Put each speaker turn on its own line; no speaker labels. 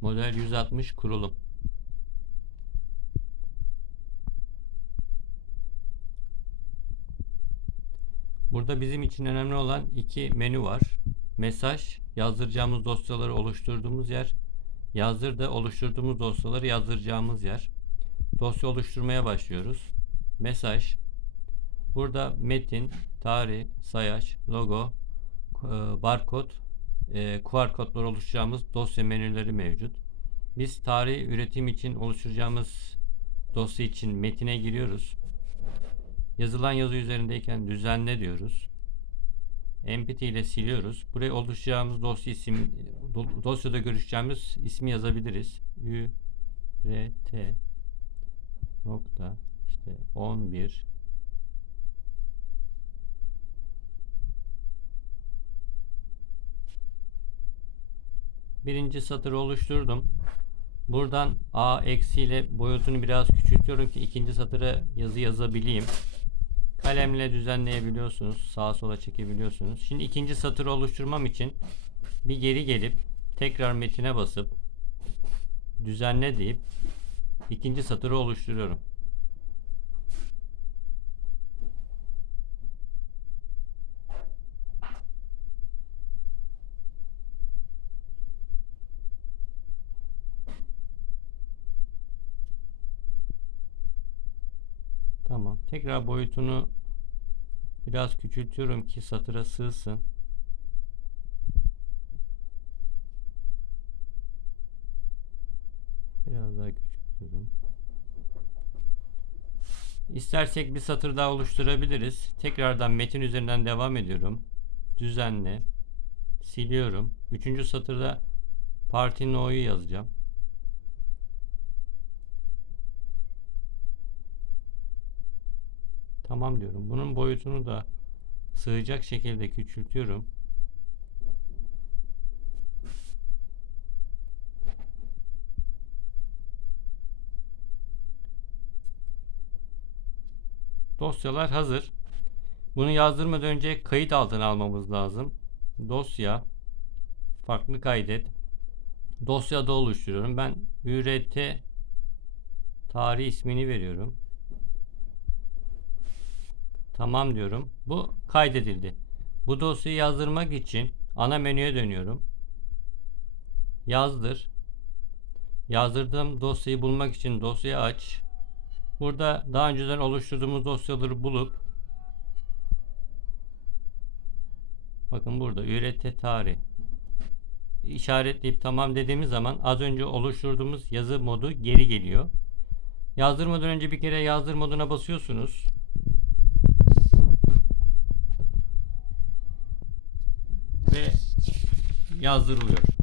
Model 160 kurulum. Burada bizim için önemli olan iki menü var. Mesaj, yazdıracağımız dosyaları oluşturduğumuz yer. Yazdır da oluşturduğumuz dosyaları yazdıracağımız yer. Dosya oluşturmaya başlıyoruz. Mesaj. Burada metin, tarih, sayaç, logo, e, barkod, e, QR kodları oluşturacağımız dosya menüleri mevcut. Biz tarih üretim için oluşturacağımız dosya için metine giriyoruz. Yazılan yazı üzerindeyken düzenle diyoruz. Empty ile siliyoruz. Buraya oluşturacağımız dosya isim do- dosyada görüşeceğimiz ismi yazabiliriz. Ü R T nokta işte 11 Birinci satırı oluşturdum. Buradan A eksi ile boyutunu biraz küçültüyorum ki ikinci satıra yazı yazabileyim. Kalemle düzenleyebiliyorsunuz. Sağa sola çekebiliyorsunuz. Şimdi ikinci satırı oluşturmam için bir geri gelip tekrar metine basıp düzenle deyip ikinci satırı oluşturuyorum. Tamam. Tekrar boyutunu biraz küçültüyorum ki satıra sığsın. Biraz daha küçültüyorum. İstersek bir satır daha oluşturabiliriz. Tekrardan metin üzerinden devam ediyorum. Düzenle. Siliyorum. Üçüncü satırda parti no'yu yazacağım. Tamam diyorum. Bunun boyutunu da sığacak şekilde küçültüyorum. Dosyalar hazır. Bunu yazdırmadan önce kayıt altına almamız lazım. Dosya farklı kaydet. Dosyada oluşturuyorum. Ben ürt tarih ismini veriyorum. Tamam diyorum. Bu kaydedildi. Bu dosyayı yazdırmak için ana menüye dönüyorum. Yazdır. Yazdırdığım dosyayı bulmak için dosyayı aç. Burada daha önceden oluşturduğumuz dosyaları bulup bakın burada üret tarih işaretleyip tamam dediğimiz zaman az önce oluşturduğumuz yazı modu geri geliyor. Yazdırmadan önce bir kere yazdır moduna basıyorsunuz. Ve yazdırılıyor.